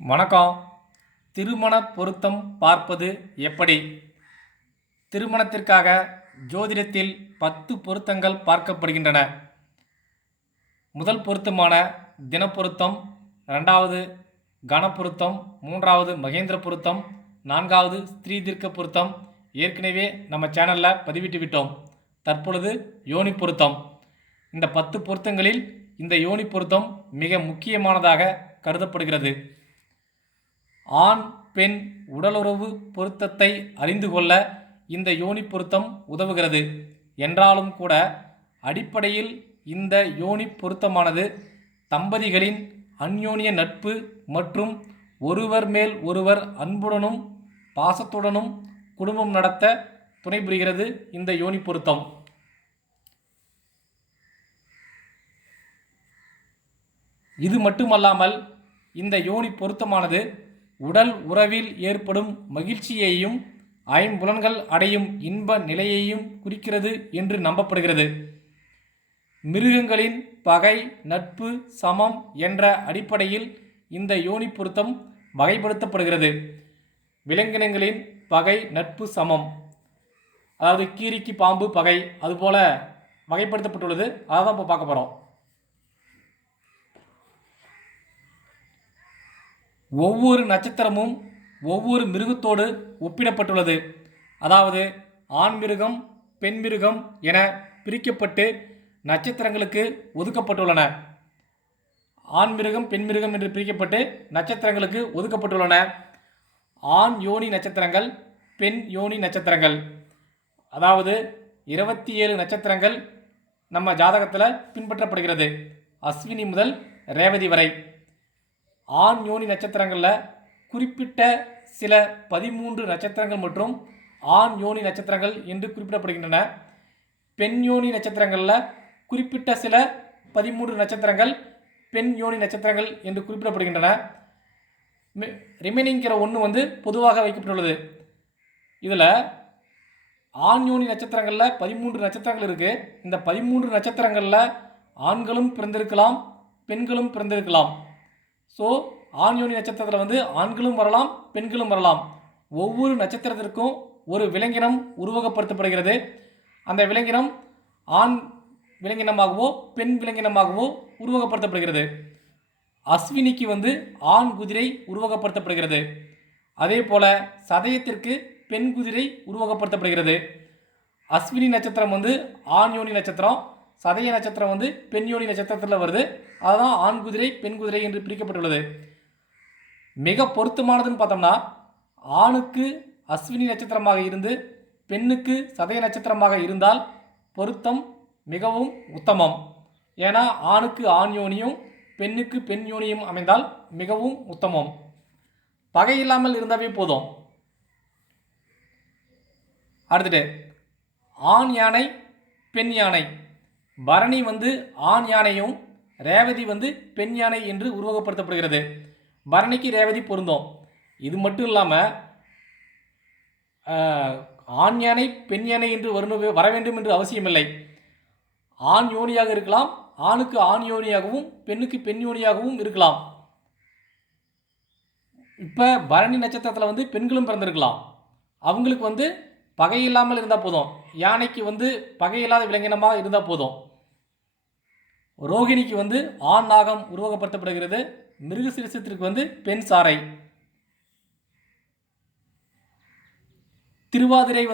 வணக்கம். திருமண பொருத்தம் பார்ப்பது எப்படி? திருமணத்திற்காக ஜோதிடத்தில் 10 பொருத்தங்கள் பார்க்கப்படுகின்றன. முதல் பொருத்தமான தினப்பொருத்தம், 2வது கணப்பொருத்தம், 3வது மகேந்திர பொருத்தம், 4வது ஸ்திரீ தீர்க்க பொருத்தம் ஏற்கனவே நம்ம சேனலில் பதிவிட்டு விட்டோம். தற்பொழுது யோனி பொருத்தம். இந்த 10 பொருத்தங்களில் இந்த யோனி பொருத்தம் மிக முக்கியமானதாக கருதப்படுகிறது. ஆண் பெண் உடலுறவு பொருத்தத்தை அறிந்து கொள்ள இந்த யோனி பொருத்தம் உதவுகிறது என்றாலும் கூட, அடிப்படையில் இந்த யோனி பொருத்தமானது தம்பதிகளின் அந்யோன்ய நட்பு மற்றும் ஒருவர் மேல் ஒருவர் அன்புடனும் பாசத்துடனும் குடும்பம் நடத்த துணை புரிகிறது. இந்த யோனி பொருத்தம் இது மட்டுமல்லாமல் இந்த யோனி பொருத்தமானது உடல் உறவில் ஏற்படும் மகிழ்ச்சியையும் ஐம்புலன்கள் அடையும் இன்ப நிலையையும் குறிக்கிறது என்று நம்பப்படுகிறது. மிருகங்களின் பகை நட்பு சமம் என்ற அடிப்படையில் இந்த யோனி பொருத்தம் வகைப்படுத்தப்படுகிறது. விலங்கினங்களின் பகை நட்பு சமம், அதாவது கீரிக்கு பாம்பு பகை, அதுபோல வகைப்படுத்தப்பட்டுள்ளது. அதை தான் இப்போ பார்க்க போகிறோம். ஒவ்வொரு நட்சத்திரமும் ஒவ்வொரு மிருகத்தோடு ஒப்பிடப்பட்டுள்ளது. அதாவது ஆண் மிருகம் பெண் மிருகம் என பிரிக்கப்பட்டு நட்சத்திரங்களுக்கு ஒதுக்கப்பட்டுள்ளன. ஆண் மிருகம் பெண் மிருகம் என்று பிரிக்கப்பட்டு நட்சத்திரங்களுக்கு ஒதுக்கப்பட்டுள்ளன. ஆண் யோனி நட்சத்திரங்கள், பெண் யோனி நட்சத்திரங்கள். அதாவது 27 நட்சத்திரங்கள் நம்ம ஜாதகத்தில் பின்பற்றப்படுகிறது, அஸ்வினி முதல் ரேவதி வரை. ஆண் யோனி நட்சத்திரங்களில் குறிப்பிட்ட சில 13 நட்சத்திரங்கள் மற்றும் ஆண் யோனி நட்சத்திரங்கள் என்று குறிப்பிடப்படுகின்றன. பெண் யோனி நட்சத்திரங்களில் குறிப்பிட்ட சில 13 நட்சத்திரங்கள் பெண் யோனி நட்சத்திரங்கள் என்று குறிப்பிடப்படுகின்றன. ரிமைனிங்கிற ஒன்று பொதுவாக வைக்கப்பட்டுள்ளது. இதில் ஆண் யோனி நட்சத்திரங்களில் 13 நட்சத்திரங்கள் இருக்குது. இந்த 13 நட்சத்திரங்களில் ஆண்களும் பிறந்திருக்கலாம், பெண்களும் பிறந்திருக்கலாம். ஸோ ஆண் யோனி நட்சத்திரத்தில் ஆண்களும் வரலாம், பெண்களும் வரலாம். ஒவ்வொரு நட்சத்திரத்திற்கும் ஒரு விலங்கினம் உருவகப்படுத்தப்படுகிறது. அந்த விலங்கினம் ஆண் விலங்கினமாகவோ பெண் விலங்கினமாகவோ உருவகப்படுத்தப்படுகிறது. அஸ்வினிக்கு ஆண் குதிரை உருவகப்படுத்தப்படுகிறது. அதே போல் சதயத்திற்கு பெண் குதிரை உருவகப்படுத்தப்படுகிறது. அஸ்வினி நட்சத்திரம் ஆண் யோனி நட்சத்திரம், சதய நட்சத்திரம் பெண் யோனி நட்சத்திரத்தில் வருது. அதுதான் ஆண் குதிரை பெண் குதிரை என்று பிரிக்கப்பட்டுள்ளது. மிக பொருத்தமானதுன்னு பார்த்தோம்னா, ஆணுக்கு அஸ்வினி நட்சத்திரமாக இருந்து பெண்ணுக்கு சதய நட்சத்திரமாக இருந்தால் பொருத்தம் மிகவும் உத்தமம். ஏன்னா ஆணுக்கு ஆண் யோனியும் பெண்ணுக்கு பெண் யோனியும் அமைந்தால் மிகவும் உத்தமம். பகை இல்லாமல் இருந்தாவே போதும். அடுத்துட்டு ஆண் யானை பெண் யானை. பரணி ஆண் யானையும் ரேவதி பெண் யானை என்று உருவகப்படுத்தப்படுகிறது. பரணிக்கு ரேவதி பொருந்தும். இது மட்டும் இல்லாமல் ஆண் யானை பெண் யானை என்று வர வேண்டும் என்று அவசியமில்லை. ஆண் யோனியாக இருக்கலாம், ஆணுக்கு ஆண் யோனியாகவும் பெண்ணுக்கு பெண் யோனியாகவும் இருக்கலாம். இப்போ பரணி நட்சத்திரத்தில் பெண்களும் பிறந்திருக்கலாம். அவங்களுக்கு பகை இல்லாமல் இருந்தால் போதும். யானைக்கு பகை இல்லாத விலங்கினமாக இருந்தால் போதும். ரோகிணிக்கு ஆண் நாகம் உருவகப்படுத்தப்படுகிறது. மிருகசிரிசத்திற்கு பெண் சாரை. திருவாதிரை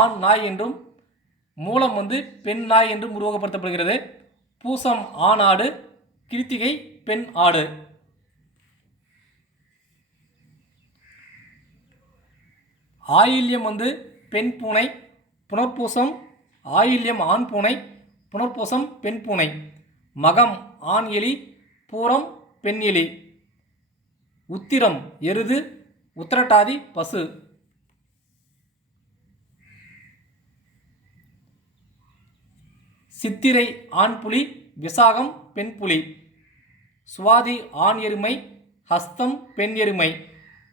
ஆண் நாய் என்றும் மூலம் பெண் நாய் என்றும் உருவகப்படுத்தப்படுகிறது. பூசம் ஆண் ஆடு, கிருத்திகை பெண் ஆடு. ஆயில்யம் பெண் பூனை, புனர்பூசம் ஆயில்யம் ஆண் பூனை, புனர்பூசம் பெண் பூனை. மகம் ஆண் எலி, பூரம் பெண் எலி. உத்திரம் எருது, உத்திரட்டாதி பசு. சித்திரை ஆண் புலி, விசாகம் பெண் புலி. சுவாதி ஆண் எருமை, ஹஸ்தம் பெண் எருமை.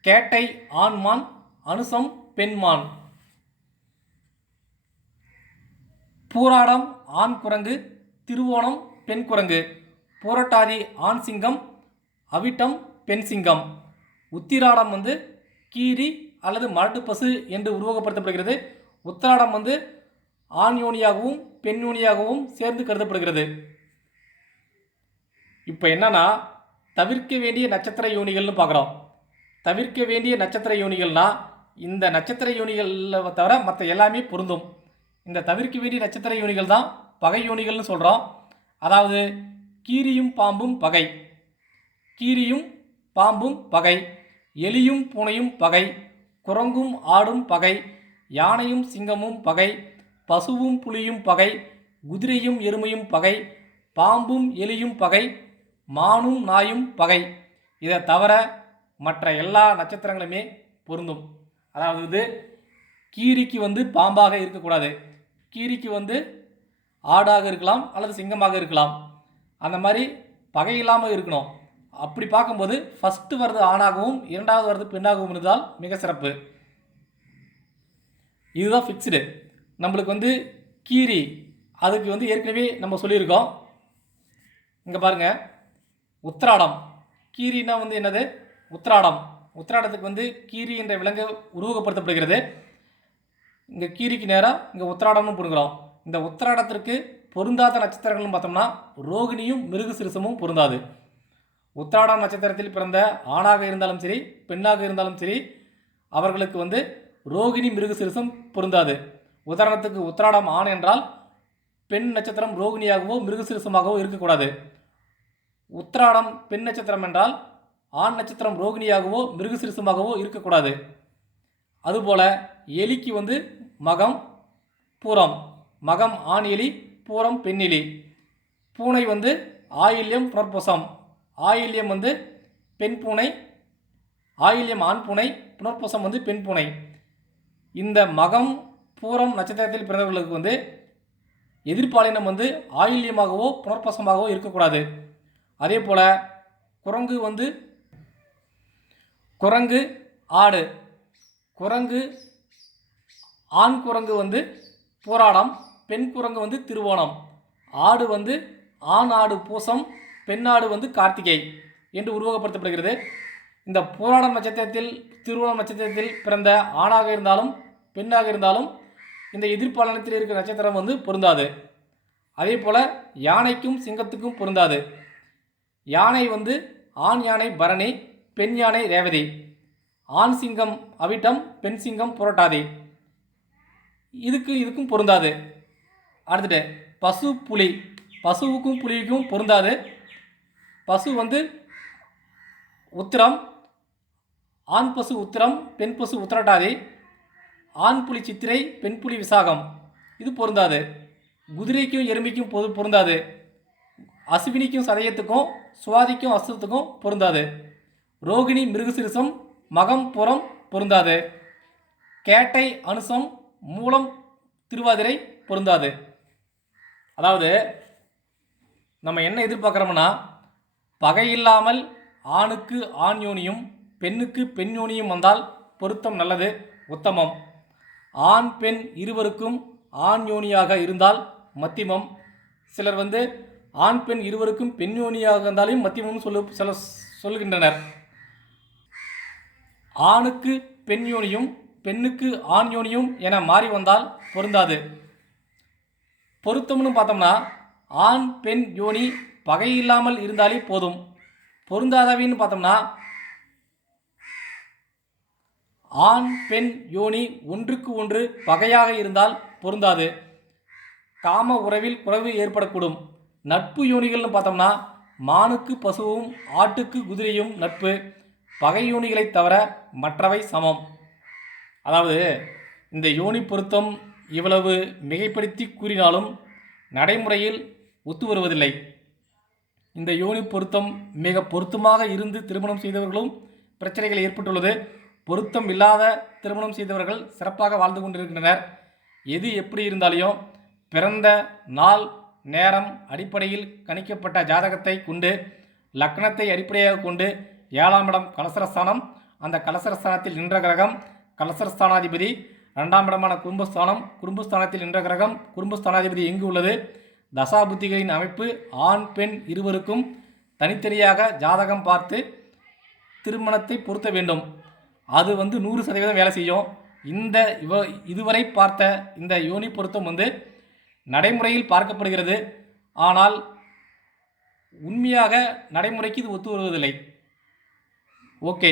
கேட்டை ஆண் மான், அனுசம் பெண் மான். பூராடம் ஆண் குரங்கு, திருவோணம் பெண் குரங்கு. பூரட்டாதி ஆண் சிங்கம், அவிட்டம் பெண் சிங்கம். உத்திராடம் வந்து கீரி அல்லது மலட்டு பசு என்று உருவகப்படுத்தப்படுகிறது. உத்திராடம் வந்து ஆண் யோனியாகவும் பெண் யோனியாகவும் சேர்ந்து கருதப்படுகிறது. இப்போ என்னன்னா தவிர்க்க வேண்டிய நட்சத்திர யோனிகள்னு பார்க்குறோம். தவிர்க்க வேண்டிய நட்சத்திர யோனிகள்னால் இந்த நட்சத்திர யோனிகளில் தவிர மற்ற எல்லாமே பொருந்தும். இந்த தவிர்க்க வேண்டிய நட்சத்திர யோனிகள் தான் பகை யோனிகள்னு சொல்கிறோம். அதாவது கீரியும் பாம்பும் பகை, கீரியும் பாம்பும் பகை, எலியும் பூனையும் பகை, குரங்கும் ஆடும் பகை, யானையும் சிங்கமும் பகை, பசுவும் புலியும் பகை, குதிரையும் எருமையும் பகை, பாம்பும் எலியும் பகை, மானும் நாயும் பகை. இதை தவிர மற்ற எல்லா நட்சத்திரங்களுமே பொருந்தும். அதாவது கீரிக்கு வந்து பாம்பாக இருக்கக்கூடாது, கீரிக்கு வந்து ஆடாக இருக்கலாம் அல்லது சிங்கமாக இருக்கலாம். அந்த மாதிரி பகை இல்லாமல் இருக்கணும். அப்படி பார்க்கும்போது ஃபஸ்ட்டு வருது ஆணாகவும் இரண்டாவது வருது பெண்ணாகவும் இருந்தால் மிக சிறப்பு. இதுதான் ஃபிக்ஸ்டு. நம்மளுக்கு வந்து கீரி அதுக்கு வந்து ஏற்கனவே நம்ம சொல்லியிருக்கோம். இங்கே பாருங்கள், உத்திராடம் கீரினா வந்து என்னது? உத்திராடம். உத்திராடத்துக்கு வந்து கீரி என்ற விலங்கு உருவகப்படுத்தப்படுகிறது. இங்கே கீரிக்கு நேராக இங்கே உத்திராடம்னு போடுகிறோம். இந்த உத்திராடத்திற்கு பொருந்தாத நட்சத்திரங்கள்னு பார்த்தோம்னா ரோகிணியும் மிருகசிரிசமும் பொருந்தாது. உத்திராடம் நட்சத்திரத்தில் பிறந்த ஆணாக இருந்தாலும் சரி பெண்ணாக இருந்தாலும் சரி அவர்களுக்கு வந்து ரோகிணி மிருகசிரிசம் பொருந்தாது. உதாரணத்துக்கு உத்திராடம் ஆண் என்றால் பெண் நட்சத்திரம் ரோகிணியாகவோ மிருகசிரிசமாகவோ இருக்கக்கூடாது. உத்திராடம் பெண் நட்சத்திரம் என்றால் ஆண் நட்சத்திரம் ரோகிணியாகவோ மிருகசிரிசமாகவோ இருக்கக்கூடாது. அதுபோல் எலிக்கு வந்து மகம் பூரம், மகம் ஆண் எலி, பூரம் பெண் எலி. பூனை வந்து ஆயில்யம் புனர்பூசம், ஆயில்யம் வந்து பெண் பூனை, ஆயில்யம் ஆண் பூனை, புனர்பூசம் வந்து பெண் பூனை. இந்த மகம் பூரம் நட்சத்திரத்தில் பிறந்தவர்களுக்கு வந்து எதிர்பாலினம் வந்து ஆயில்யமாகவோ புனர்பூசமாகவோ இருக்கக்கூடாது. அதே போல் குரங்கு வந்து குரங்கு ஆடு, குரங்கு ஆண் குரங்கு வந்து பூராடம், பெண் குரங்கு வந்து திருவோணம். ஆடு வந்து ஆண் ஆடு பூசம், பெண் ஆடு வந்து கார்த்திகை என்று உருவகப்படுத்தப்படுகிறது. இந்த பூராடம் நட்சத்திரத்தில் திருவோணம் நட்சத்திரத்தில் பிறந்த ஆணாக இருந்தாலும் பெண்ணாக இருந்தாலும் இந்த எதிர்பாலனத்தில் இருக்கிற நட்சத்திரம் வந்து பொருந்தாது. அதே போல் யானைக்கும் சிங்கத்துக்கும் பொருந்தாது. யானை வந்து ஆண் யானை பரணி, பெண் யானை ரேவதி. ஆண் சிங்கம் அவிட்டம், பெண் சிங்கம் புரட்டாதி. இதுக்கும் பொருந்தாது. அடுத்துட்டு பசு புலி, பசுவுக்கும் புலிக்கும் பொருந்தாது. பசு வந்து உத்திரம், ஆண் பசு உத்திரம், பெண் பசு உத்திரட்டாதி. ஆண் புலி சித்திரை, பெண் புலி விசாகம். இது பொருந்தாது. குதிரைக்கும் எருமைக்கும் பொருந்தாது. அசுவினிக்கும் சதயத்துக்கும் சுவாதிக்கும் அசுத்துக்கும் பொருந்தாது. ரோகிணி மிருகசிரிசம், மகம் புறம் பொருந்தாது. கேட்டை அனுசம், மூலம் திருவாதிரை பொருந்தாது. அதாவது நம்ம என்ன எதிர்பார்க்குறோம்னா பகையில்லாமல் ஆணுக்கு ஆண் யோனியும் பெண்ணுக்கு பெண் யோனியும் வந்தால் பொருத்தம் நல்லது, உத்தமம். ஆண் பெண் இருவருக்கும் ஆண் யோனியாக இருந்தால் மத்தியமம். சிலர் வந்து ஆண் பெண் இருவருக்கும் பெண் யோனியாக இருந்தாலும் மத்தியமம் சொல்லுகின்றனர். ஆணுக்கு பெண் யோனியும் பெண்ணுக்கு ஆண் யோனியும் என மாறி வந்தால் பொருந்தாது. பொருத்தம்னு பார்த்தோம்னா ஆண் பெண் யோனி பகை இல்லாமல் இருந்தாலே போதும். பொருந்தாதவின்னு பார்த்தோம்னா ஆண் பெண் யோனி ஒன்றுக்கு ஒன்று பகையாக இருந்தால் பொருந்தாது. காம உறவில் குறைவு ஏற்படக்கூடும். நட்பு யோனிகள்னு பார்த்தோம்னா மானுக்கு பசுவும் ஆட்டுக்கு குதிரையும் நட்பு. பகை யோனிகளை தவிர மற்றவை சமம். அதாவது இந்த யோனி பொருத்தம் இவ்வளவு மிகைப்படுத்தி கூறினாலும் நடைமுறையில் ஒத்து வருவதில்லை. இந்த யோனி பொருத்தம் மிக பொருத்தமாக இருந்து திருமணம் செய்தவர்களும் பிரச்சனைகள் ஏற்பட்டுள்ளது. பொருத்தம் இல்லாத திருமணம் செய்தவர்கள் சிறப்பாக வாழ்ந்து கொண்டிருக்கின்றனர். எது எப்படி இருந்தாலும் பிறந்த நாள் நேரம் அடிப்படையில் கணிக்கப்பட்ட ஜாதகத்தை கொண்டு லக்னத்தை அடிப்படையாக கொண்டு 7ஆம் இடம் கலசரஸ்தானம், அந்த கலசரஸ்தானத்தில் நின்ற கிரகம் கலசரஸ்தானாதிபதி, 2ஆம் இடமான குடும்பஸ்தானம், குடும்பஸ்தானத்தில் நின்ற கிரகம் குடும்பஸ்தானாதிபதி எங்கு உள்ளது, தசாபுத்திகளின் அமைப்பு, ஆண் பெண் இருவருக்கும் தனித்தனியாக ஜாதகம் பார்த்து திருமணத்தை பொருத்த வேண்டும். அது 100% வேலை செய்யும். இந்த இதுவரை பார்த்த இந்த யோனி பொருத்தம் நடைமுறையில் பார்க்கப்படுகிறது. ஆனால் உண்மையாக நடைமுறைக்கு இது ஒத்து வருவதில்லை. ஓகே.